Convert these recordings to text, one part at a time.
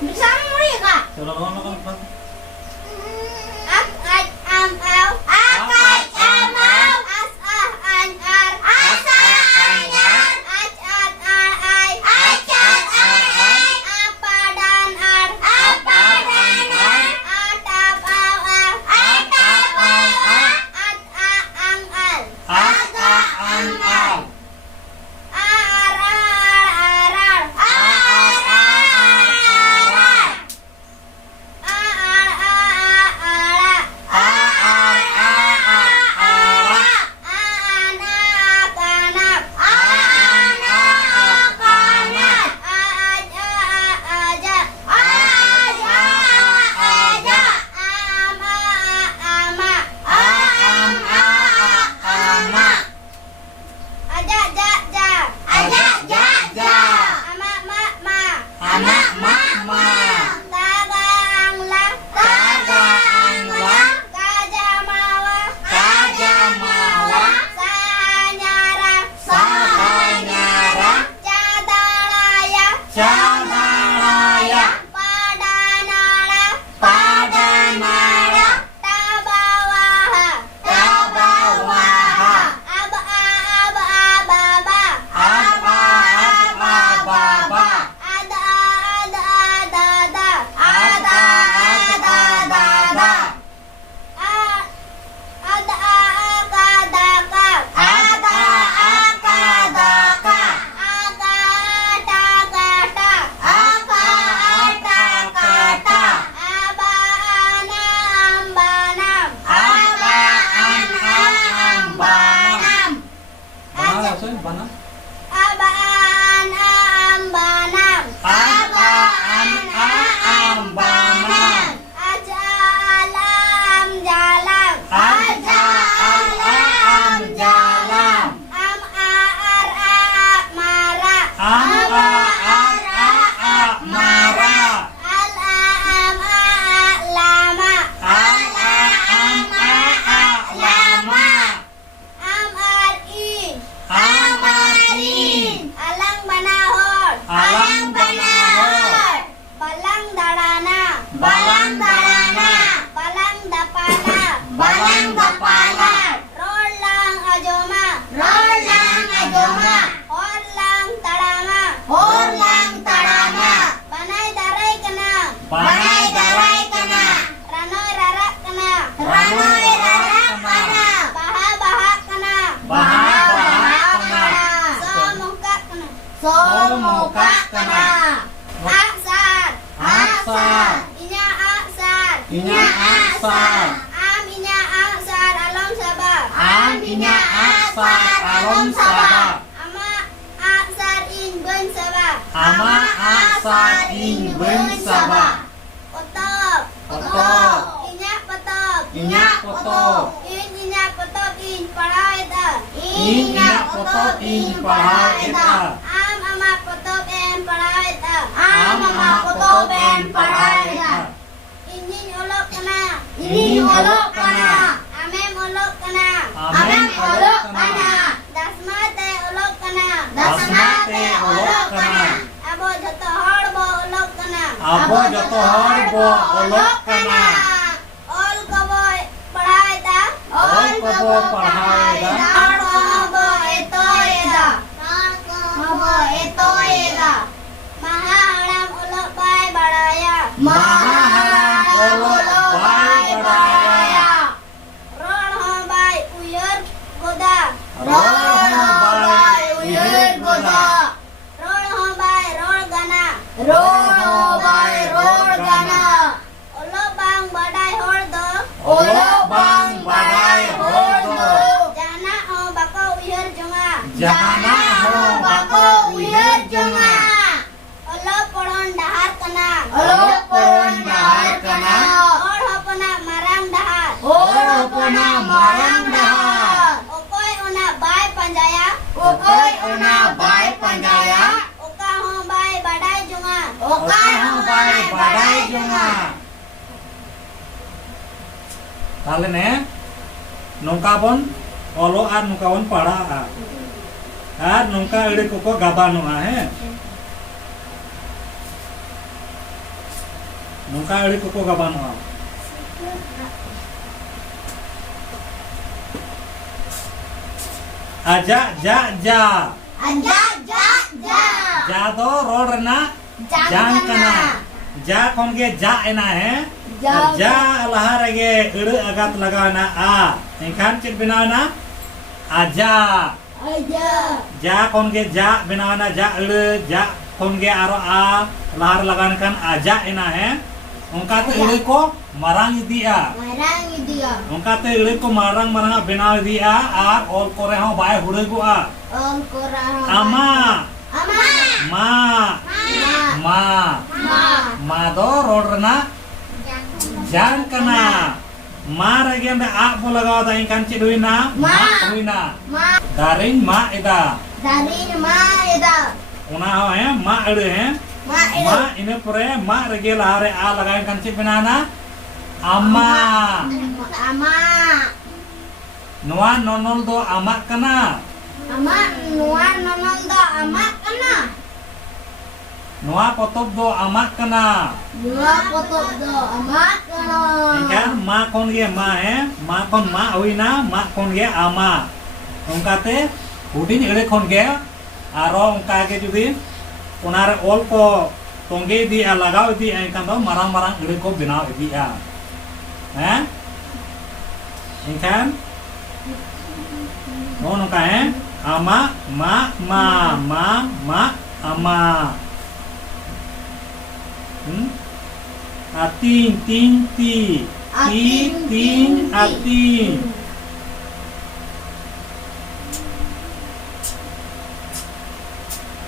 Bisa mulai kak. Coba ngomong. Ak aj am au. Ak aj am au. As ah an ar. As ah an ar. Aj ad ar ai. Aj ad ar ai. Apa dan ar. Apa dan ar. Atap au ar. Atap au ar. At a ang al. At a ang al. Ar ar ar. Ar ar. Inya asar. Am inya asar alom sabah. Am inya asar alom sabah. Ama asar in ben sabah. Ama asar in ben sabah. Potop. Potop. Inya potop. Inya potop. Inya potop in parah eta. Inya potop in parah eta. Am ama potop en parah eta. Am ama potop en parah eta. Ini olok kana. Ini olok kana. Amem olok kana. Amem olok kana. Dasmate olok kana. Dasmate olok kana. Abo joto hor bo olok kana. Abo joto hor bo olok kana. Ol koboy padhai da. Ol kobo padhai da. Ol kobo etoy da. Ol kobo etoy da. Maharam olok bai badaya. Maharam olok bai badaya. Rol hom bai uyur goda. Rol hom bai uyur goda. Rol hom bai rol gana. Rol hom bai rol gana. Olok bang badai hor do. Olok bang badai hor do. Jana hom bako uyur jonga. Jana hom bako uyur jonga. Olok poron dahar kana. Olok poron dahar kana. Or hopona marang dahar. Or hopona marang dahar. Okoy ona bai panjaya. Okoy ona bai panjaya. Oka hom bai badai jonga. Oka hom bai badai jonga. Tahle ne nongka bon olo ar nongka bon padha ar nongka ede koko gabanoa he nongka adi koko gabanoa. Aja ja ja. Aja ja ja. Ja do rol rena jang kana. Ja kon ge ja ena hai. Ja. Ja laha rege ere agat lagana a. Engkan cit binana aja. Aja. Ja kon ge ja binana ja ere ja kon ge aro a lahar lagankan aja ena hai. Ongka te ere ko marang idia. Marang dia. ongka te ere ko marang benaw idia ar ol kore ho bai hurego-a. Om korang. Ama Ama. ma Ma. ma ma do rol rena jang kana. Ma rege ande a bo lagaw da engkan cit huina ma huina. Ma. Daring ma ida. Dari ma ida. Una ho hai ma ere hai. Ma Ma ida. ini pure ma rege lahare a lagain kan cit binana ama. Ama. Noa nonol do ama kana. Ama nuan nonol do ama kana. Noa potop do ama kana. Dua potop do ama kana. Engkan ma kon ge ma ma kon ma huina ma kon ge ama. Ongkate hudin ere kon ge aro ongka ge judi onare ol ko tongge di lagaw di engkan do marang ere ko binaw idi a. Engkan no nongka ama ma ama. Ating ting ti ting ating.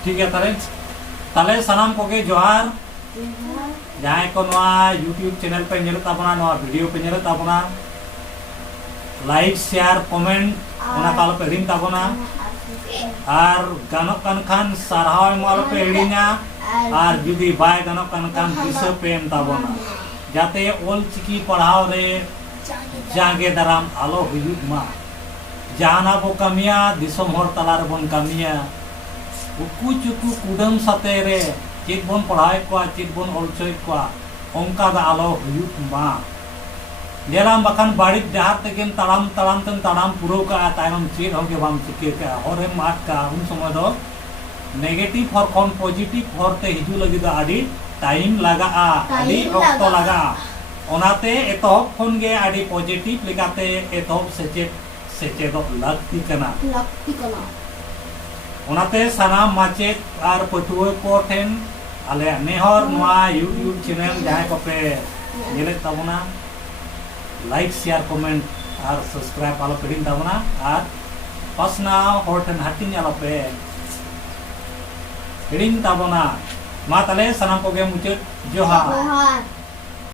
ठीक है ताले सनाम को के जोहार जहाँ को नवा YouTube channel पे नेल ताबना नवा वीडियो पे नेल ताबना लाइक शेयर कमेंट ओना ताल पे रिम ताबना आर गानक कन खान सारहाव माल पे एडिना आर जुदी बाय गानक कन खान दिस पे एम ताबना जाते ओल चिकी पढ़ाव रे जागे दराम आलो हुयुग मा जाना बो कमिया दिसम हर तलार बन कमिया उकु चुकु कुदम साते रे चेक बन पढ़ाई को चेक बन ओलचोय को ओंका दा आलो हुयुग मा लेराम बखान बाड़िक डहार तेकेम तड़ाम तन तड़ाम पुरो का तायम चेक होके बाम चिके का और माट का उन समय दो नेगेटिव और कौन पॉजिटिव और ते हिजू लगी दो आदि टाइम लगा आदि रक्त लगा ओनाते एतोप खन गे आदि पॉजिटिव लेकाते एतोप सेचे दो लगती कना Lakti kana. ओनाते सनाम माचेत आर पटुए को ठेन आले नेहर नवा यूट्यूब चैनल जहां को पे नेले ताबना लाइक शेयर कमेंट और सब्सक्राइब आलो पेडिन ताबना और पासना होटन हटिन आलो पे पेडिन ताबना मा ताले सनाम को गे मुचे जोहार Johar.